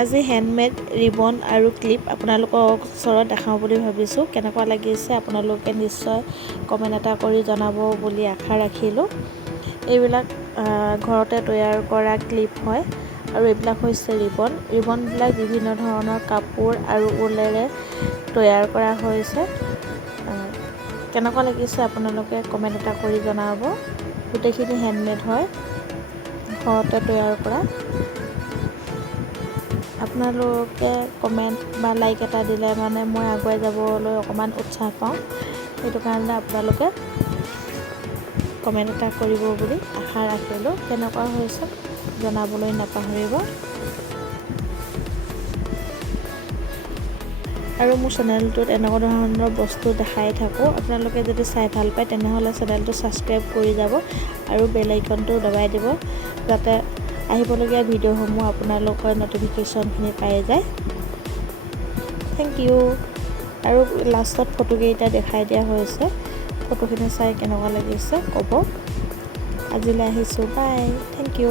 আজি handmade ribbon আৰু clip আপোনালোকৰ ওচৰত দেখাওঁ বুলি ভাবিছোঁ। কেনেকুৱা লাগিছে আপোনালোকে নিশ্চয় কমেণ্ট এটা কৰি জনাব বুলি আশা ৰাখিলোঁ। এইবিলাক ঘৰতে তৈয়াৰ কৰা ক্লিপ হয় আৰু এইবিলাক হৈছে ৰিবন। ৰিবনবিলাক বিভিন্ন ধৰণৰ কাপোৰ আৰু ঊলেৰে তৈয়াৰ কৰা হৈছে। কেনেকুৱা লাগিছে আপোনালোকে কমেণ্ট এটা কৰি জনাব। গোটেইখিনি হেণ্ডমেড হয়, ঘৰতে তৈয়াৰ কৰা। আপোনালোকে কমেণ্ট বা লাইক এটা দিলে মানে মই আগুৱাই যাবলৈ অকণমান উৎসাহ পাওঁ। সেইটো কাৰণে আপোনালোকে কমেণ্ট এটা কৰিব বুলি আশা ৰাখিলোঁ। কেনেকুৱা হৈছে জনাবলৈ নাপাহৰিব। আৰু মোৰ চেনেলটোত এনেকুৱা ধৰণৰ বস্তু দেখাই থাকোঁ। আপোনালোকে যদি চাই ভাল পায় তেনেহ'লে চেনেলটো ছাবস্ক্ৰাইব কৰি যাব আৰু বেল আইকনটো দবাই দিব, যাতে আহিবলগীয়া ভিডিঅ'সমূহ আপোনালোকৰ ন'টিফিকেশ্যনখিনি পাই যায়। Thank you. আৰু লাষ্টত ফটোকেইটা দেখাই দিয়া হৈছে। ফটোখিনি চাই কেনেকুৱা লাগিছে ক'ব। আজিলৈ আহিছোঁ, বাই, থেংক ইউ।